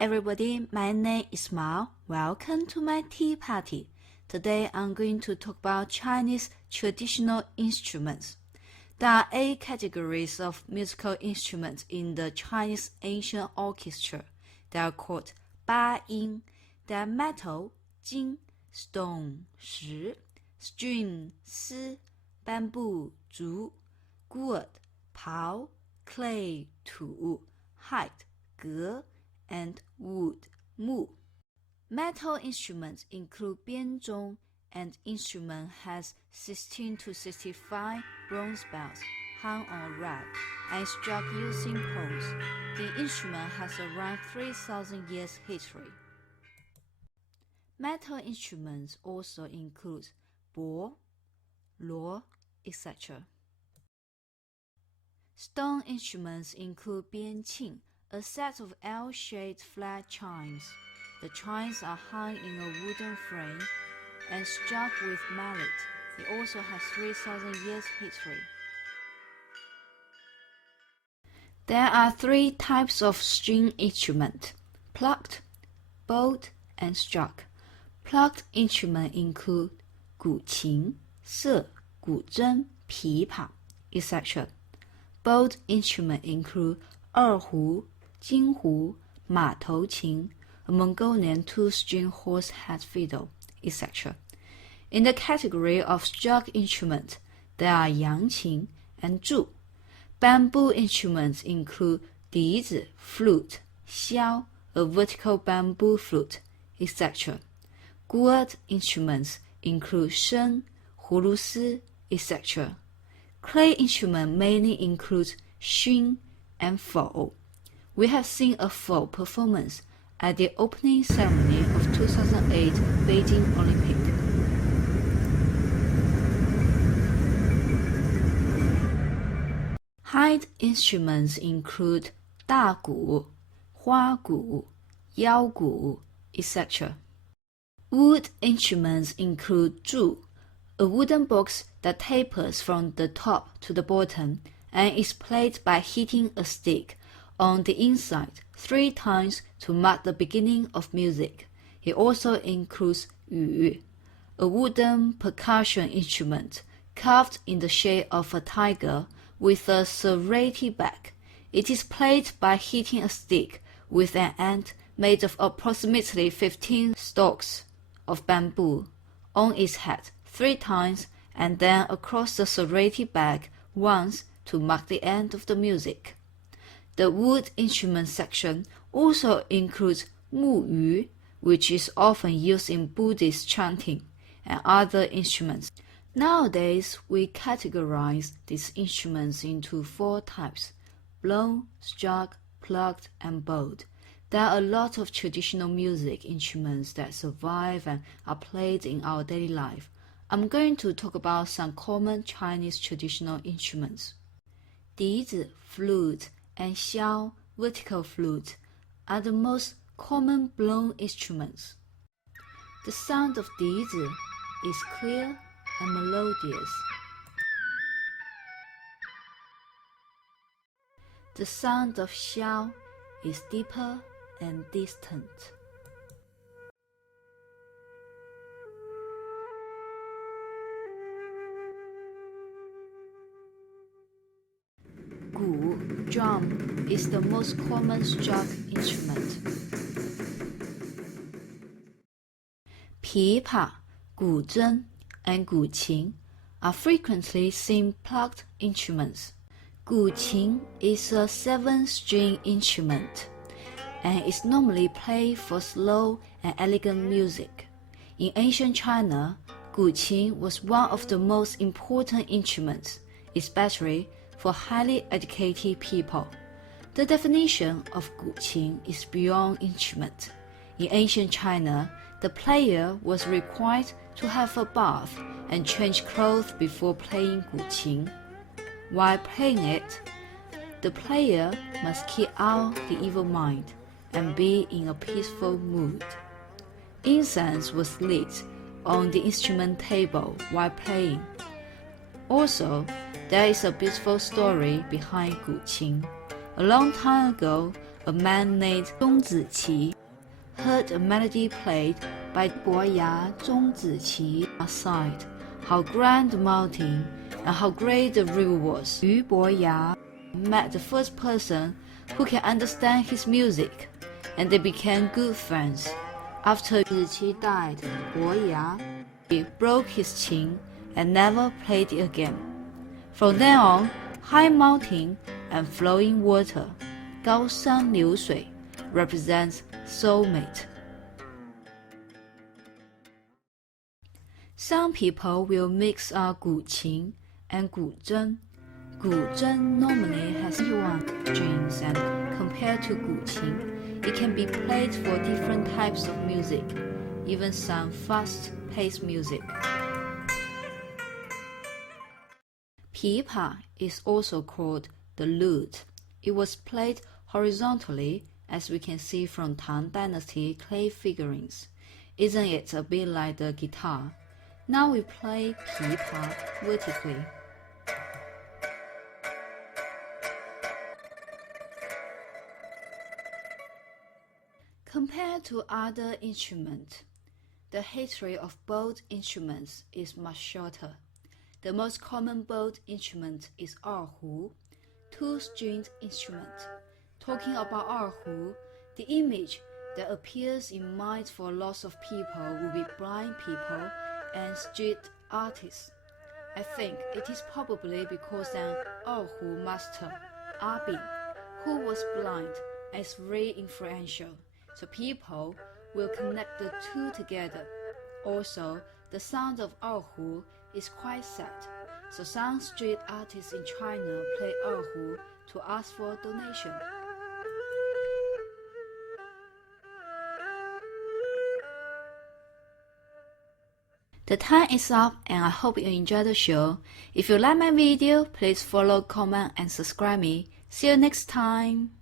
everybody, my name is Mao. Welcome to my tea party. Today I'm going to talk about Chinese traditional instruments. There are 8 categories of musical instruments in the Chinese ancient orchestra. They are called 八音. They are metal, 金, stone, 石, string, 丝, bamboo, 竹, wood, 刨, clay, 土, height, 格, and wood, 木. Metal instruments include 编钟, and instrument has 16 to 65 bronze bells hung on a rack and struck using poles. The instrument has around 3,000 years history. Metal instruments also include 钵, 锣, etc. Stone instruments include 边磬, a set of L-shaped flat chimes. The chimes are hung in a wooden frame and struck with mallet. They also have 3,000 years history. There are 3 types of string instrument: plucked, bowed, and struck. Plucked instruments include Guqin, 瑟, 古筝, 琵琶, etc. Bowed instruments include Erhu, 金胡, 马头琴, a Mongolian 2-string horse-head fiddle, etc. In the category of struck instruments, there are 扬琴 and 柱. Bamboo instruments include 笛子, flute, 箫, a vertical bamboo flute, etc. Gourd instruments include 笙, 葫芦丝, etc. Clay instruments mainly include 埙 and 否. We have seen a 否 performance at the opening ceremony of 2008 Beijing Olympic. Hide instruments include 大鼓, 花鼓, 腰鼓, etc. Wood instruments include 柱, a wooden box that tapers from the top to the bottom and is played by hitting a stick on the inside 3 times to mark the beginning of music. It also includes 羽, a wooden percussion instrument carved in the shape of a tiger with a serrated back. It is played by hitting a stick with an end made of approximately 15 stalks of bamboo on its head 3 times and then across the serrated back once to mark the end of the music. The wood instrument section also includes 木鱼, which is often used in Buddhist chanting, and other instruments. Nowadays, we categorize these instruments into 4 types: blown, struck, plucked, and bowed. There are a lot of traditional music instruments that survive and are played in our daily life. I'm going to talk about some common Chinese traditional instruments. 笛子, flute, and 箫, vertical flute, are the most common blown instruments. The sound of 笛子 is clear and melodious. The sound of 箫 is deeper and distant. Gu, drum, is the most common struck instrument. 琵琶, 古筝, and 古琴 are frequently seen plucked instruments. 古琴 is a 7-string instrument and is normally played for slow and elegant music. In ancient China, 古琴 was one of the most important instruments, especially for highly educated people. The definition of 古琴 is beyond instrument. In ancient China, the player was required to have a bath and change clothes before playing 古琴. While playing it, the player must keep out the evil mind and be in a peaceful mood. Incense was lit on the instrument table while playing. Also, there is a beautiful story behind Guqin. A long time ago, a man named Zhong Ziqi heard a melody played by Boya Zhong Ziqi outside. How grand the mountain and how great the river was. Yu Boya met the first person who can understand his music, and they became good friends. After Ziqi died, Boya broke his qin and never played it again. From then on, high mountain and flowing water, 高山流水, represents soulmate. Some people will mix up Guqin and Guqin. Guqin normally has 21 strings, and compared to Guqin, it can be played for different types of music, even some fast-paced music. Pipa is also called the lute. It was played horizontally, as we can see from Tang Dynasty clay figurines. Isn't it a bit like the guitar? Now we play pipa vertically. Compared to other instruments, the history of bowed instruments is much shorter. The most common bowed instrument is Erhu, two-stringed instrument. Talking about Erhu, the image that appears in minds for lots of people will be blind people and street artists. I think it is probably because an Erhu master, Abin, who was blind, is very influential, so people will connect the two together. Also, the sound of Erhu is quite sad, so some street artists in China play Erhu to ask for donation. The time is up, and I hope you enjoyed the show. If you like my video, please follow, comment, and subscribe me. See you next time.